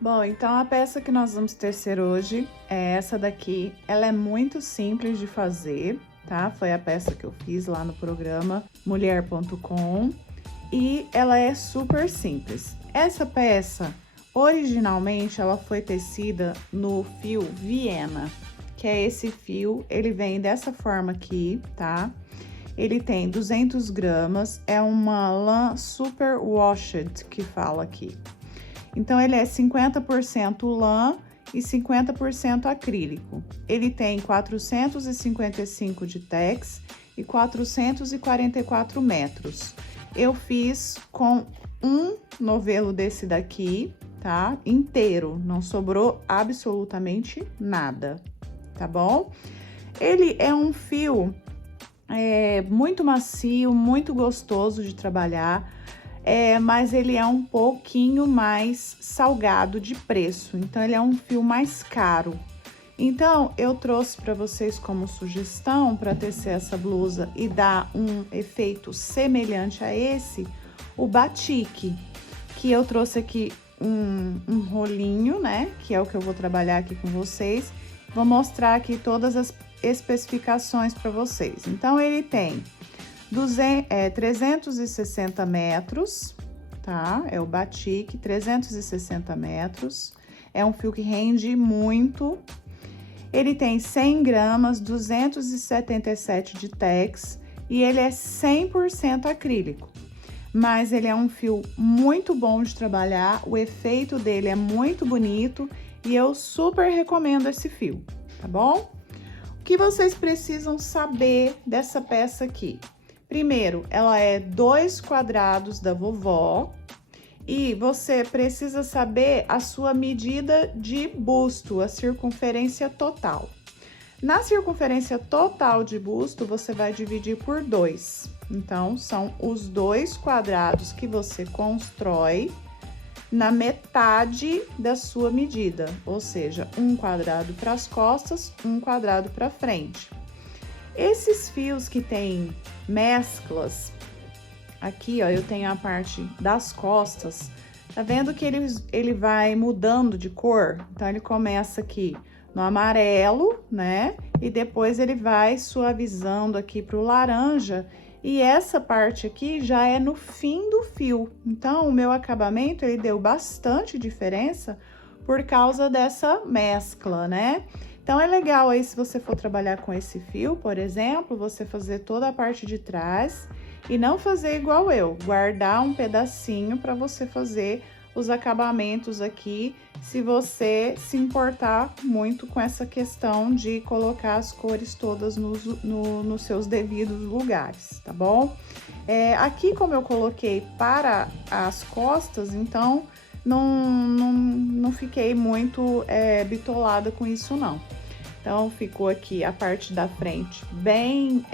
Bom, então a peça que nós vamos tecer hoje é essa daqui. Ela é muito simples de fazer, tá? Foi a peça que eu fiz lá no programa mulher.com e ela é super simples. Essa peça, originalmente, ela foi tecida no fio Viena, que é esse fio, ele vem dessa forma aqui, tá? Ele tem 200 gramas, é uma lã super washed, que fala aqui. Então, ele é 50% lã e 50% acrílico. Ele tem 455 de tex e 444 metros. Eu fiz com um novelo desse daqui, tá? Inteiro, não sobrou absolutamente nada, tá bom? Ele é um fio muito macio, muito gostoso de trabalhar. Mas ele é um pouquinho mais salgado de preço, então ele é um fio mais caro. Então, eu trouxe para vocês como sugestão para tecer essa blusa e dar um efeito semelhante a esse, o batik, que eu trouxe aqui um rolinho, né, que é o que eu vou trabalhar aqui com vocês. Vou mostrar aqui todas as especificações para vocês. Então, ele tem 360 metros, tá? É o batik, 360 metros. É um fio que rende muito. Ele tem 100 gramas, 277 de tex e ele é 100% acrílico. Mas ele é um fio muito bom de trabalhar, o efeito dele é muito bonito e eu super recomendo esse fio, tá bom? O que vocês precisam saber dessa peça aqui? Primeiro, ela é 2 quadrados da vovó e você precisa saber a sua medida de busto, a circunferência total. Na circunferência total de busto, você vai dividir por 2. Então, são os 2 quadrados que você constrói na metade da sua medida, ou seja, um quadrado para as costas, um quadrado para frente. Esses fios que tem mesclas, aqui ó, eu tenho a parte das costas, tá vendo que ele vai mudando de cor? Então, ele começa aqui no amarelo, né? E depois ele vai suavizando aqui pro laranja. E essa parte aqui já é no fim do fio. Então, o meu acabamento, ele deu bastante diferença por causa dessa mescla, né? Então, é legal aí, se você for trabalhar com esse fio, por exemplo, você fazer toda a parte de trás e não fazer igual eu, guardar um pedacinho para você fazer os acabamentos aqui, se você se importar muito com essa questão de colocar as cores todas nos seus devidos lugares, tá bom? Aqui, como eu coloquei para as costas, então não fiquei muito bitolada com isso, não. Então, ficou aqui a parte da frente bem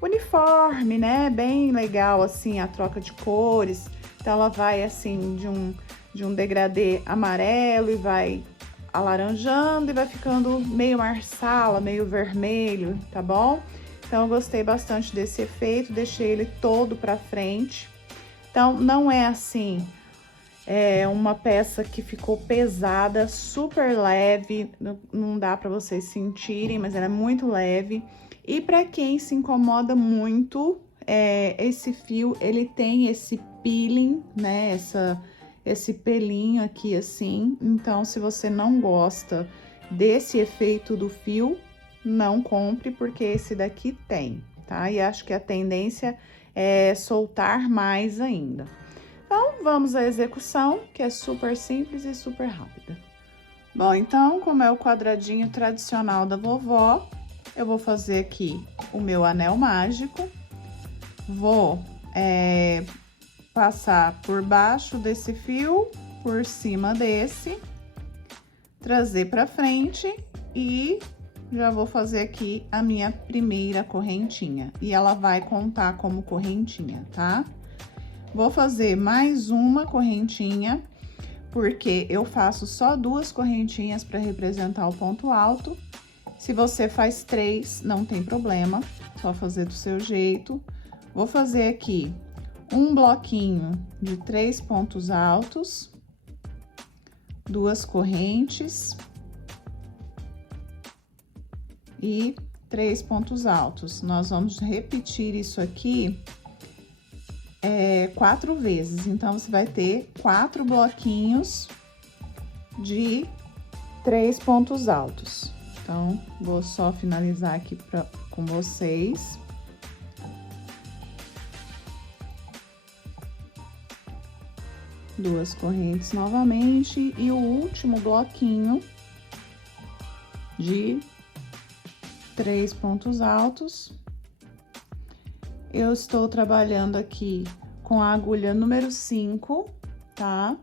uniforme, né? Bem legal, assim, a troca de cores. Então, ela vai, assim, de um degradê amarelo e vai alaranjando e vai ficando meio marsala, meio vermelho, tá bom? Então, eu gostei bastante desse efeito, deixei ele todo pra frente. Então, não é assim... É uma peça que ficou pesada, super leve, não dá para vocês sentirem, mas ela é muito leve. E para quem se incomoda muito, esse fio, ele tem esse peeling, né? Esse pelinho aqui assim. Então, se você não gosta desse efeito do fio, não compre, porque esse daqui tem, tá? E acho que a tendência é soltar mais ainda. Então, vamos à execução, que é super simples e super rápida. Bom, então, como é o quadradinho tradicional da vovó, eu vou fazer aqui o meu anel mágico. Vou passar por baixo desse fio, por cima desse, trazer pra frente e já vou fazer aqui a minha primeira correntinha. E ela vai contar como correntinha, tá? Vou fazer mais uma correntinha, porque eu faço só 2 correntinhas para representar o ponto alto. Se você faz 3, não tem problema, só fazer do seu jeito. Vou fazer aqui um bloquinho de 3 pontos altos. 2 correntes e 3 pontos altos. Nós vamos repetir isso aqui 4 vezes. Então, você vai ter 4 bloquinhos de 3 pontos altos. Então, vou só finalizar aqui com vocês. Duas correntes novamente e o último bloquinho de 3 pontos altos. Eu estou trabalhando aqui com a agulha número 5, tá?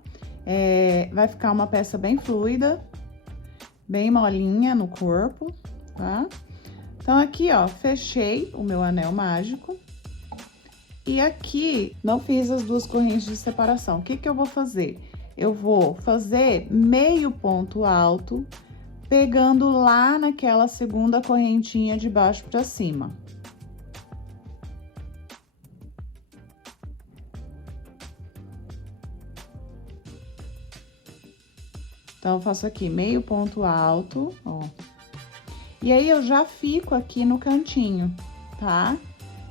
Vai ficar uma peça bem fluida, bem molinha no corpo, tá? Então, aqui, ó, fechei o meu anel mágico. E aqui, não fiz as 2 correntes de separação. O que que eu vou fazer? Eu vou fazer meio ponto alto, pegando lá naquela segunda correntinha de baixo pra cima. Então, eu faço aqui meio ponto alto, ó. E aí, eu já fico aqui no cantinho, tá?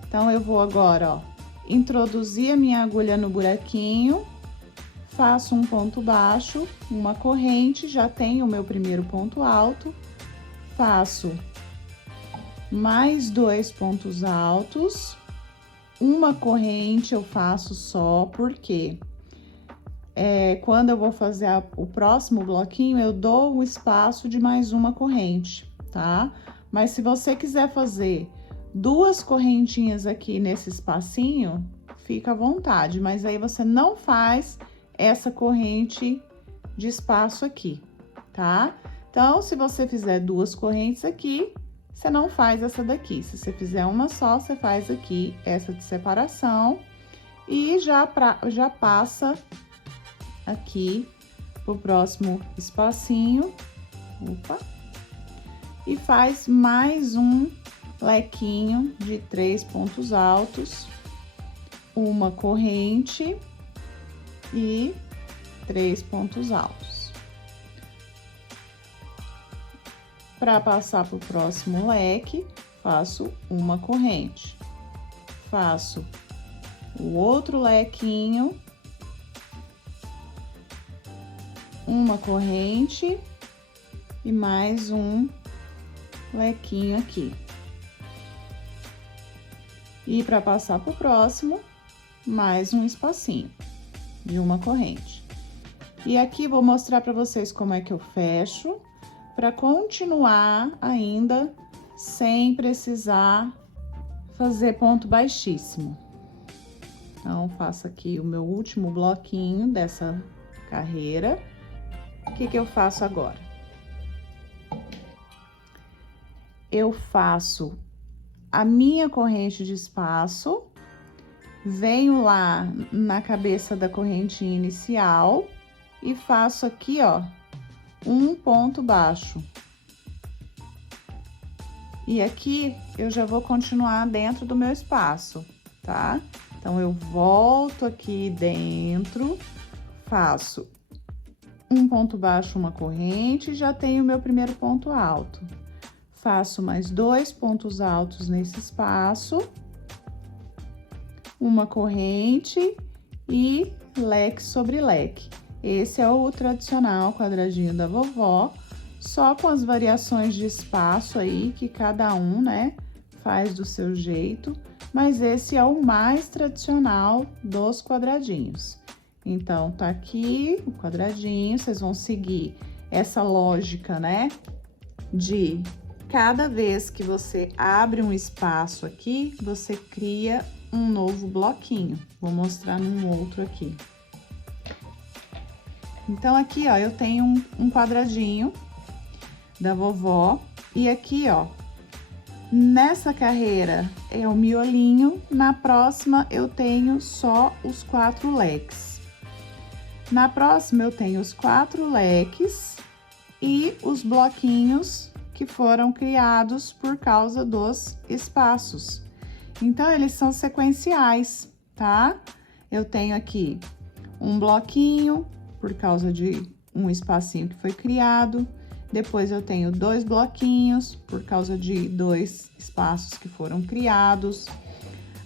Então, eu vou agora, ó, introduzir a minha agulha no buraquinho, faço um ponto baixo, uma corrente, já tenho o meu primeiro ponto alto, faço mais 2 pontos altos, uma corrente eu faço só, porque quando eu vou fazer o próximo bloquinho, eu dou um espaço de mais uma corrente, tá? Mas se você quiser fazer 2 correntinhas aqui nesse espacinho, fica à vontade, mas aí você não faz essa corrente de espaço aqui, tá? Então, se você fizer 2 correntes aqui, você não faz essa daqui. Se você fizer uma só, você faz aqui essa de separação e já passa aqui pro próximo espacinho. Opa! E faz mais um lequinho de 3 pontos altos, uma corrente e 3 pontos altos. Para passar para o próximo leque, faço uma corrente, faço o outro lequinho, uma corrente e mais um lequinho aqui. E para passar para o próximo, mais um espacinho de uma corrente. E aqui vou mostrar para vocês como é que eu fecho, para continuar ainda sem precisar fazer ponto baixíssimo. Então, faço aqui o meu último bloquinho dessa carreira. O que que eu faço agora? Eu faço a minha corrente de espaço, venho lá na cabeça da correntinha inicial e faço aqui, ó, um ponto baixo. E aqui eu já vou continuar dentro do meu espaço, tá? Então, eu volto aqui dentro, faço um ponto baixo, uma corrente, e já tenho o meu primeiro ponto alto. Faço mais 2 pontos altos nesse espaço, uma corrente e leque sobre leque. Esse é o tradicional quadradinho da vovó, só com as variações de espaço aí, que cada um, né, faz do seu jeito, mas esse é o mais tradicional dos quadradinhos. Então, tá aqui o quadradinho, vocês vão seguir essa lógica, né, de cada vez que você abre um espaço aqui, você cria um novo bloquinho. Vou mostrar num outro aqui. Então, aqui, ó, eu tenho um quadradinho da vovó. E aqui, ó, nessa carreira é o miolinho, na próxima eu tenho só os 4 leques. Na próxima eu tenho os 4 leques e os bloquinhos que foram criados por causa dos espaços. Então, eles são sequenciais, tá? Eu tenho aqui um bloquinho por causa de um espacinho que foi criado. Depois eu tenho 2 bloquinhos, por causa de 2 espaços que foram criados.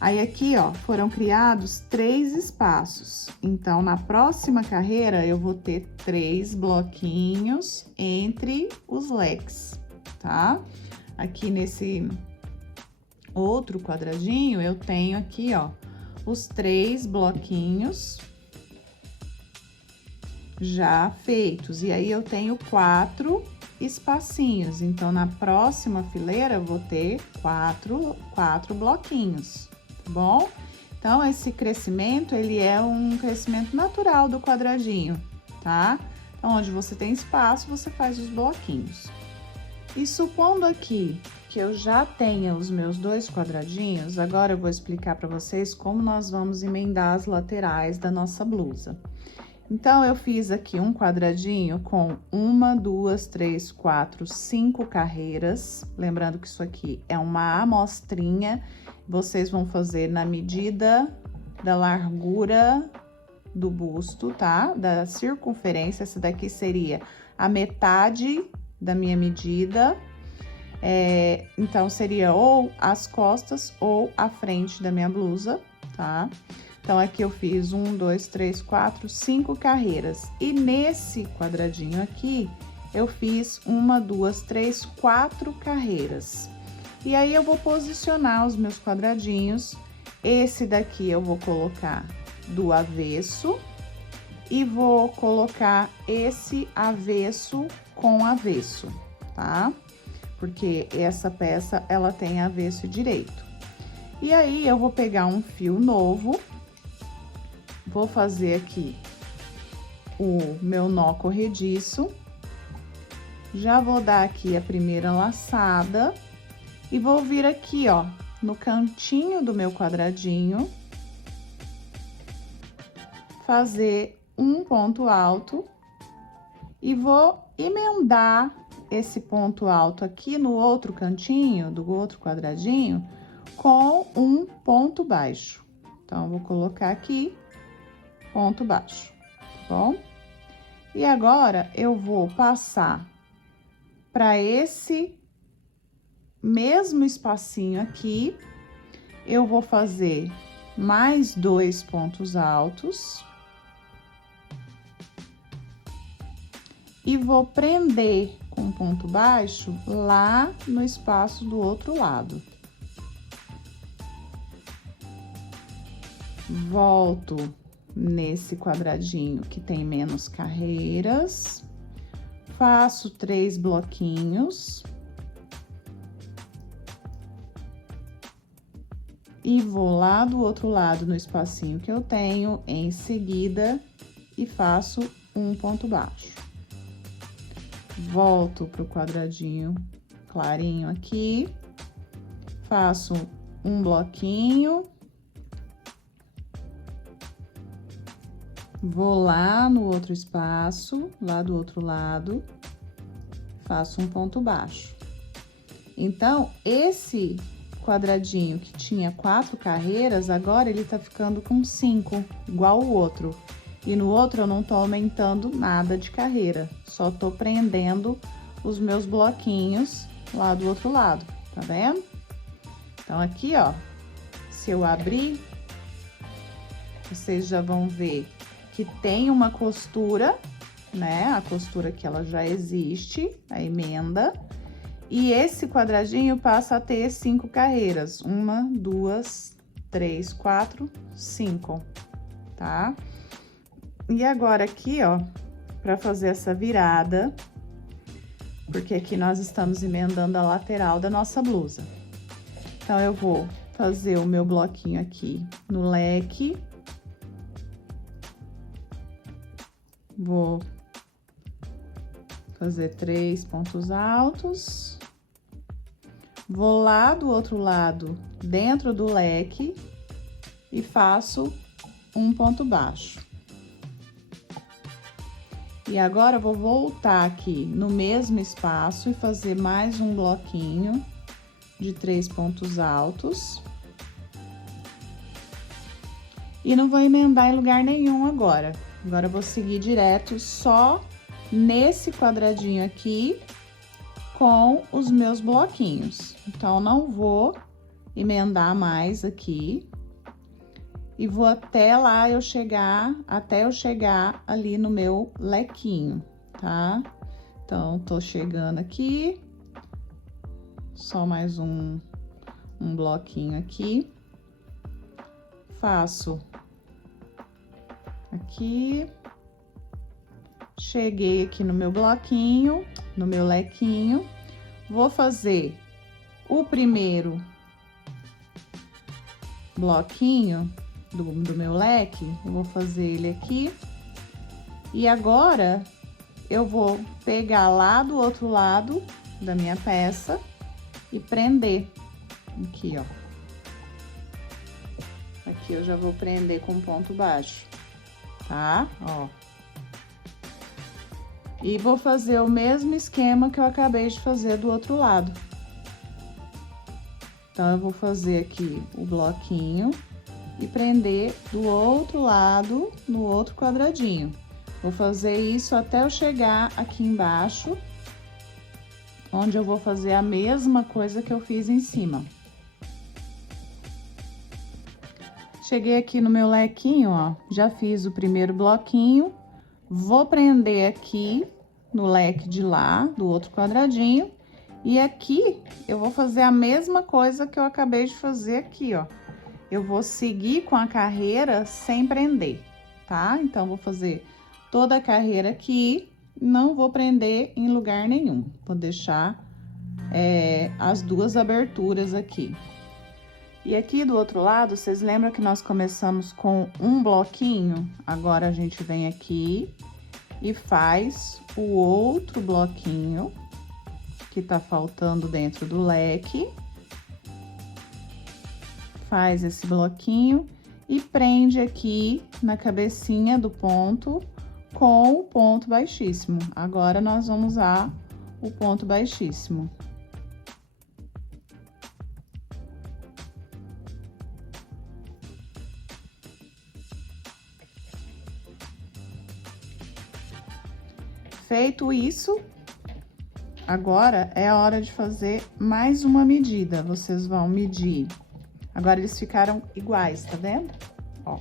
Aí, aqui, ó, foram criados 3 espaços. Então, na próxima carreira, eu vou ter 3 bloquinhos entre os leques, tá? Aqui nesse outro quadradinho, eu tenho aqui, ó, os 3 bloquinhos já feitos. E aí, eu tenho 4 espacinhos. Então, na próxima fileira, eu vou ter 4 bloquinhos, tá bom? Então, esse crescimento, ele é um crescimento natural do quadradinho, tá? Então, onde você tem espaço, você faz os bloquinhos. E supondo aqui que eu já tenha os meus 2 quadradinhos, agora eu vou explicar para vocês como nós vamos emendar as laterais da nossa blusa. Então, eu fiz aqui um quadradinho com 1, 2, 3, 4, 5 carreiras. Lembrando que isso aqui é uma amostrinha. Vocês vão fazer na medida da largura do busto, tá? Da circunferência. Essa daqui seria a metade da minha medida. Então, seria ou as costas ou a frente da minha blusa, tá? Então, aqui eu fiz 1, 2, 3, 4, 5 carreiras. E nesse quadradinho aqui, eu fiz 1, 2, 3, 4 carreiras. E aí, eu vou posicionar os meus quadradinhos. Esse daqui eu vou colocar do avesso. E vou colocar esse avesso com avesso, tá? Porque essa peça, ela tem avesso e direito. E aí, eu vou pegar um fio novo. Vou fazer aqui o meu nó corrediço. Já vou dar aqui a primeira laçada. E vou vir aqui, ó, no cantinho do meu quadradinho. Fazer um ponto alto. E vou emendar esse ponto alto aqui no outro cantinho, do outro quadradinho, com um ponto baixo. Então, eu vou colocar aqui ponto baixo, tá bom? E agora, eu vou passar para esse mesmo espacinho aqui, eu vou fazer mais 2 pontos altos. E vou prender com ponto baixo lá no espaço do outro lado. Volto nesse quadradinho que tem menos carreiras, faço 3 bloquinhos e vou lá do outro lado no espacinho que eu tenho, em seguida, e faço um ponto baixo. Volto pro quadradinho clarinho aqui, faço um bloquinho. Vou lá no outro espaço, lá do outro lado, faço um ponto baixo. Então, esse quadradinho que tinha 4 carreiras, agora ele tá ficando com 5, igual o outro. E no outro eu não tô aumentando nada de carreira, só tô prendendo os meus bloquinhos lá do outro lado, tá vendo? Então, aqui, ó, se eu abrir, vocês já vão ver que tem uma costura, né? A costura que ela já existe, a emenda. E esse quadradinho passa a ter 5 carreiras. 1, 2, 3, 4, 5, tá? E agora aqui, ó, pra fazer essa virada, porque aqui nós estamos emendando a lateral da nossa blusa. Então, eu vou fazer o meu bloquinho aqui no leque. Vou fazer 3 pontos altos. Vou lá do outro lado, dentro do leque, e faço um ponto baixo. E agora, eu vou voltar aqui no mesmo espaço e fazer mais um bloquinho de 3 pontos altos. E não vou emendar em lugar nenhum agora. Agora, eu vou seguir direto só nesse quadradinho aqui com os meus bloquinhos. Então, não vou emendar mais aqui e vou até lá até eu chegar ali no meu lequinho, tá? Então, tô chegando aqui, só mais um bloquinho aqui, faço aqui, cheguei aqui no meu bloquinho, no meu lequinho, vou fazer o primeiro bloquinho do meu leque, eu vou fazer ele aqui, e agora eu vou pegar lá do outro lado da minha peça e prender aqui, ó. Aqui eu já vou prender com ponto baixo, tá? Ó. E vou fazer o mesmo esquema que eu acabei de fazer do outro lado. Então, eu vou fazer aqui o bloquinho e prender do outro lado, no outro quadradinho. Vou fazer isso até eu chegar aqui embaixo, onde eu vou fazer a mesma coisa que eu fiz em cima. Cheguei aqui no meu lequinho, ó, já fiz o primeiro bloquinho, vou prender aqui no leque de lá, do outro quadradinho, e aqui eu vou fazer a mesma coisa que eu acabei de fazer aqui, ó. Eu vou seguir com a carreira sem prender, tá? Então, vou fazer toda a carreira aqui, não vou prender em lugar nenhum. Vou deixar as duas aberturas aqui. E aqui do outro lado, vocês lembram que nós começamos com um bloquinho? Agora, a gente vem aqui e faz o outro bloquinho que tá faltando dentro do leque. Faz esse bloquinho e prende aqui na cabecinha do ponto com o ponto baixíssimo. Agora, nós vamos usar o ponto baixíssimo. Feito isso, agora é a hora de fazer mais uma medida. Vocês vão medir. Agora, eles ficaram iguais, tá vendo? Ó.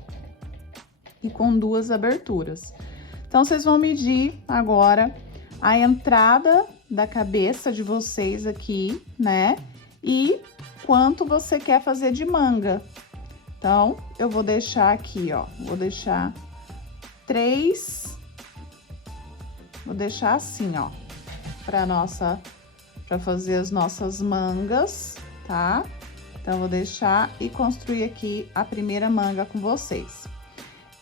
E com duas aberturas. Então, vocês vão medir agora a entrada da cabeça de vocês aqui, né? E quanto você quer fazer de manga. Então, eu vou deixar aqui, ó. Vou deixar 3... Vou deixar assim, ó, pra fazer as nossas mangas, tá? Então, vou deixar e construir aqui a primeira manga com vocês.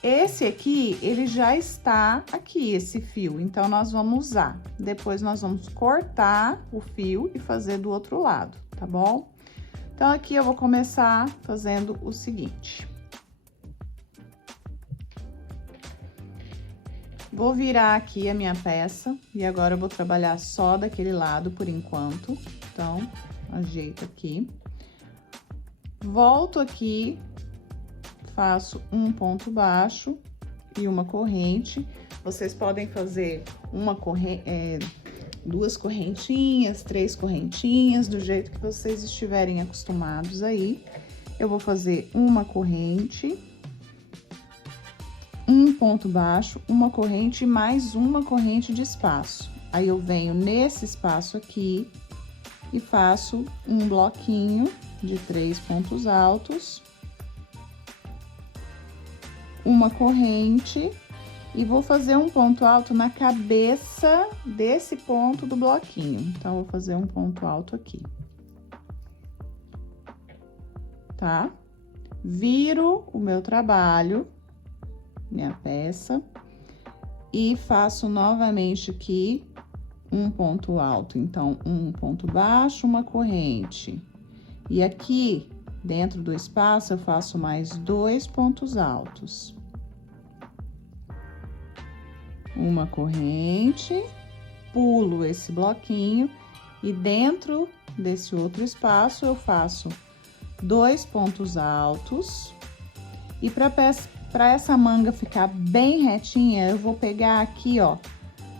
Esse aqui, ele já está aqui, esse fio, então, nós vamos usar. Depois, nós vamos cortar o fio e fazer do outro lado, tá bom? Então, aqui eu vou começar fazendo o seguinte. Vou virar aqui a minha peça e agora eu vou trabalhar só daquele lado por enquanto. Então, ajeito aqui. Volto aqui, faço um ponto baixo e uma corrente. Vocês podem fazer duas correntinhas, 3 correntinhas, do jeito que vocês estiverem acostumados aí. Eu vou fazer uma corrente, um ponto baixo, uma corrente e mais uma corrente de espaço. Aí, eu venho nesse espaço aqui e faço um bloquinho de 3 pontos altos, uma corrente e vou fazer um ponto alto na cabeça desse ponto do bloquinho. Então, vou fazer um ponto alto aqui, tá? Viro o meu trabalho, minha peça, e faço novamente aqui um ponto alto. Então, um ponto baixo, uma corrente. E aqui, dentro do espaço, eu faço mais 2 pontos altos. Uma corrente, pulo esse bloquinho e dentro desse outro espaço eu faço 2 pontos altos. E para essa manga ficar bem retinha, eu vou pegar aqui, ó,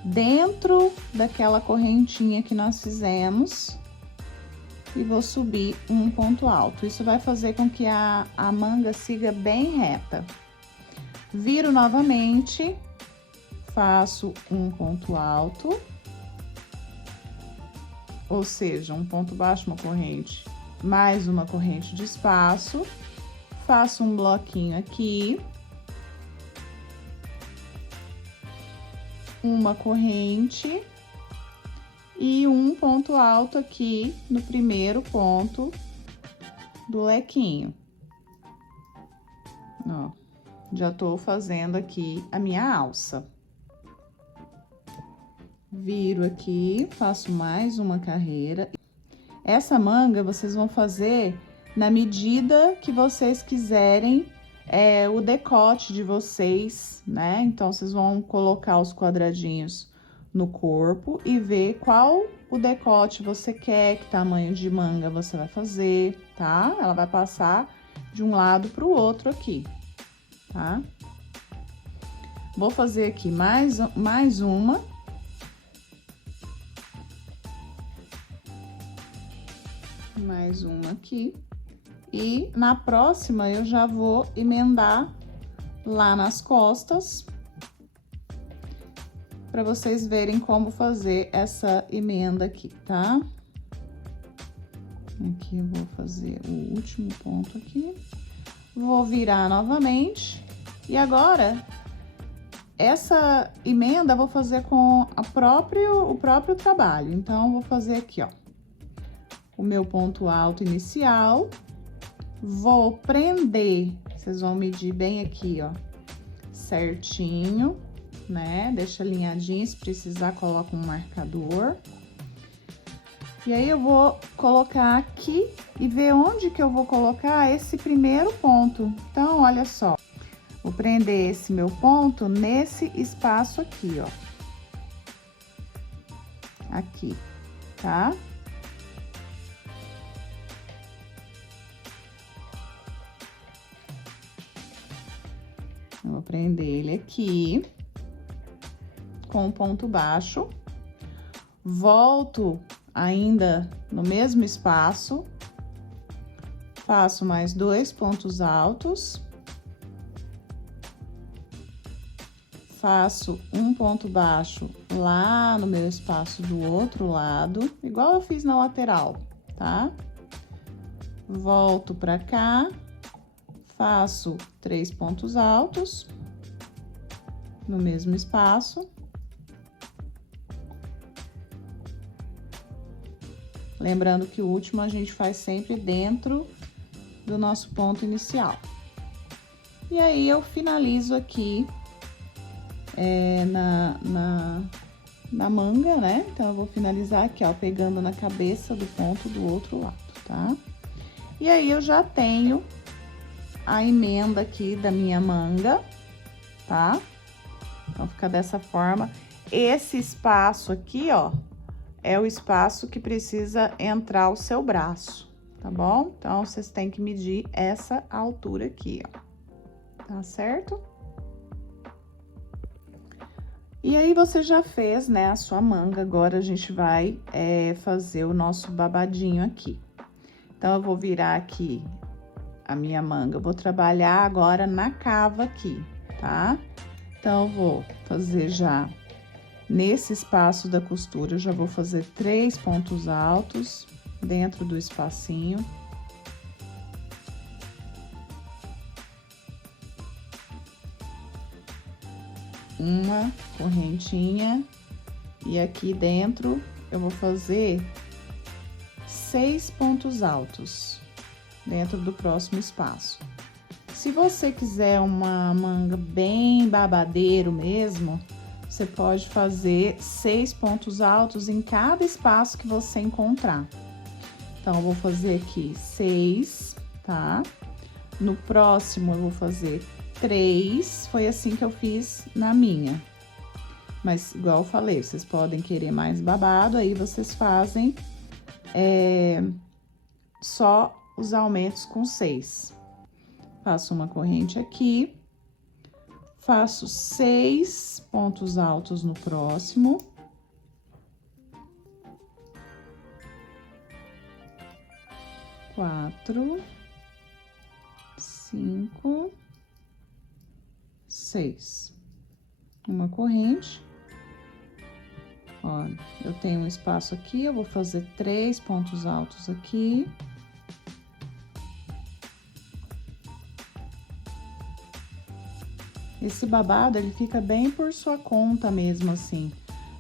dentro daquela correntinha que nós fizemos e vou subir um ponto alto. Isso vai fazer com que a manga siga bem reta. Viro novamente, faço um ponto alto, ou seja, um ponto baixo, uma corrente, mais uma corrente de espaço, faço um bloquinho aqui, uma corrente e um ponto alto aqui no primeiro ponto do lequinho. Ó, já tô fazendo aqui a minha alça. Viro aqui, faço mais uma carreira. Essa manga vocês vão fazer na medida que vocês quiserem o decote de vocês, né? Então, vocês vão colocar os quadradinhos no corpo e ver qual o decote você quer, que tamanho de manga você vai fazer, tá? Ela vai passar de um lado pro outro aqui, tá? Vou fazer aqui mais uma. Mais uma aqui. E na próxima eu já vou emendar lá nas costas, para vocês verem como fazer essa emenda aqui, tá? Aqui eu vou fazer o último ponto aqui. Vou virar novamente. E agora, essa emenda eu vou fazer com o próprio trabalho. Então, eu vou fazer aqui, ó, o meu ponto alto inicial. Vou prender, vocês vão medir bem aqui, ó, certinho, né? Deixa alinhadinho, se precisar, coloca um marcador. E aí, eu vou colocar aqui e ver onde que eu vou colocar esse primeiro ponto. Então, olha só, vou prender esse meu ponto nesse espaço aqui, ó. Aqui, tá? Eu vou prender ele aqui, com o ponto baixo, volto ainda no mesmo espaço, faço mais 2 pontos altos, faço um ponto baixo lá no meu espaço do outro lado, igual eu fiz na lateral, tá? Volto pra cá. Faço 3 pontos altos no mesmo espaço. Lembrando que o último a gente faz sempre dentro do nosso ponto inicial. E aí, eu finalizo aqui na manga, né? Então, eu vou finalizar aqui, ó, pegando na cabeça do ponto do outro lado, tá? E aí, eu já tenho a emenda aqui da minha manga, tá? Então, fica dessa forma. Esse espaço aqui, ó, é o espaço que precisa entrar o seu braço, tá bom? Então, vocês têm que medir essa altura aqui, ó. Tá certo? E aí, você já fez, né, a sua manga. Agora, a gente vai fazer o nosso babadinho aqui. Então, eu vou virar aqui a minha manga. Eu vou trabalhar agora na cava aqui, tá? Então, eu vou fazer já nesse espaço da costura, eu já vou fazer 3 pontos altos dentro do espacinho. Uma correntinha. E aqui dentro, eu vou fazer 6 pontos altos dentro do próximo espaço. Se você quiser uma manga bem babadeiro mesmo, você pode fazer 6 pontos altos em cada espaço que você encontrar. Então, eu vou fazer aqui 6, tá? No próximo, eu vou fazer 3, foi assim que eu fiz na minha. Mas, igual eu falei, vocês podem querer mais babado, aí vocês fazem só os aumentos com 6. Faço uma corrente aqui, Faço 6 pontos altos no próximo. 4, 5, 6. Uma corrente. Olha, eu tenho um espaço aqui, eu vou fazer 3 pontos altos aqui. Esse babado, ele fica bem por sua conta mesmo, assim,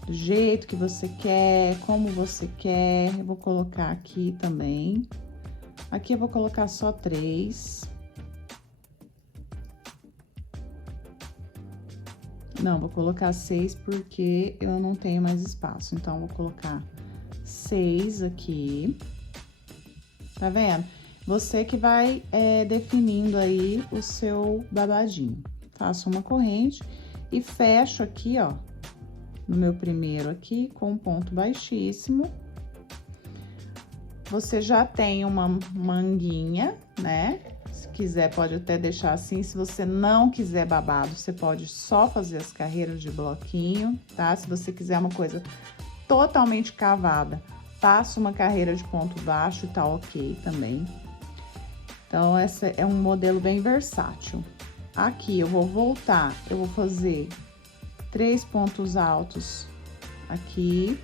do jeito que você quer, como você quer. Eu vou colocar aqui também. Aqui eu vou colocar só 3. Não, vou colocar 6 porque eu não tenho mais espaço. Então, vou colocar 6 aqui. Tá vendo? Você que vai definindo aí o seu babadinho. Faço uma corrente e fecho aqui, ó, no meu primeiro aqui, com um ponto baixíssimo. Você já tem uma manguinha, né? Se quiser, pode até deixar assim. Se você não quiser babado, você pode só fazer as carreiras de bloquinho, tá? Se você quiser uma coisa totalmente cavada, faça uma carreira de ponto baixo e tá ok também. Então, esse é um modelo bem versátil. Aqui, eu vou voltar, eu vou fazer 3 pontos altos aqui.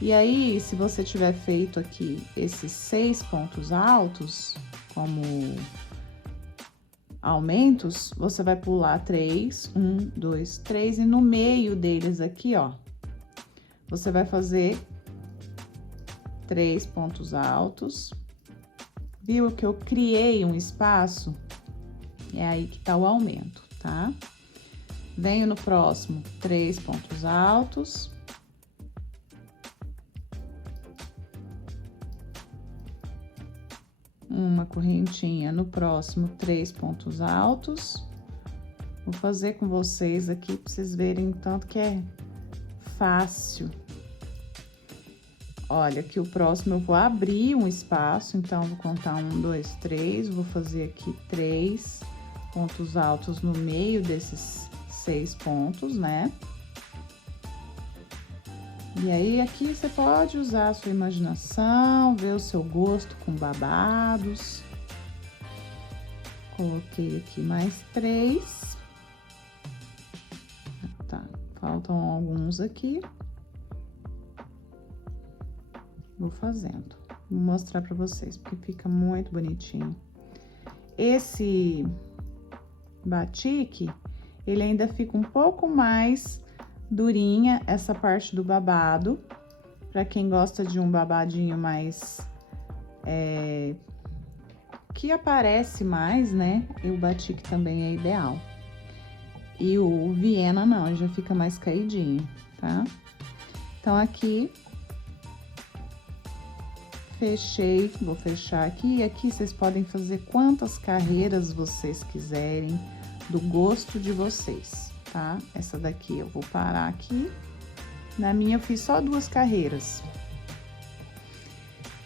E aí, se você tiver feito aqui esses 6 pontos altos, como aumentos, você vai pular 3, 1, 2, 3, e no meio deles aqui, ó, você vai fazer 3 pontos altos. Viu que eu criei um espaço? É aí que tá o aumento, tá? Venho no próximo, 3 pontos altos. Uma correntinha no próximo, 3 pontos altos. Vou fazer com vocês aqui pra vocês verem o tanto que é fácil. Olha, aqui o próximo eu vou abrir um espaço, então vou contar 1, 2, 3, vou fazer aqui 3 pontos altos no meio desses 6 pontos, né? E aí, aqui você pode usar a sua imaginação, ver o seu gosto com babados. Coloquei aqui mais 3. Tá, faltam alguns aqui. Vou fazendo. Vou mostrar pra vocês, porque fica muito bonitinho. Esse batique, ele ainda fica um pouco mais durinha, essa parte do babado. Pra quem gosta de um babadinho mais... que aparece mais, né? E o batique também é ideal. E o Viena não, já fica mais caidinho, tá? Então, aqui... fechei, vou fechar aqui. E aqui vocês podem fazer quantas carreiras vocês quiserem, do gosto de vocês, tá? Essa daqui eu vou parar aqui. Na minha eu fiz só 2 carreiras.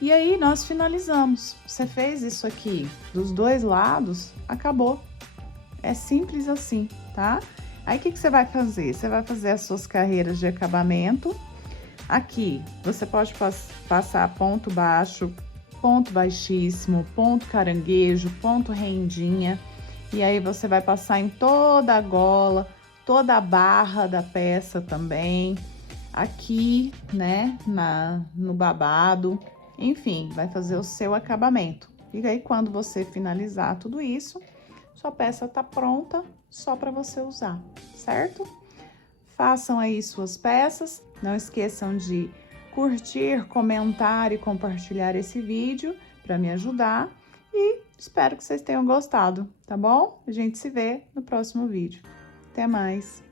E aí, nós finalizamos. Você fez isso aqui dos 2 lados, acabou. É simples assim, tá? Aí, o que você vai fazer? Você vai fazer as suas carreiras de acabamento. Aqui, você pode passar ponto baixo, ponto baixíssimo, ponto caranguejo, ponto rendinha. E aí, você vai passar em toda a gola, toda a barra da peça também. Aqui, né, no babado. Enfim, vai fazer o seu acabamento. E aí, quando você finalizar tudo isso, sua peça tá pronta só para você usar, certo? Façam aí suas peças. Não esqueçam de curtir, comentar e compartilhar esse vídeo para me ajudar. E espero que vocês tenham gostado, tá bom? A gente se vê no próximo vídeo. Até mais!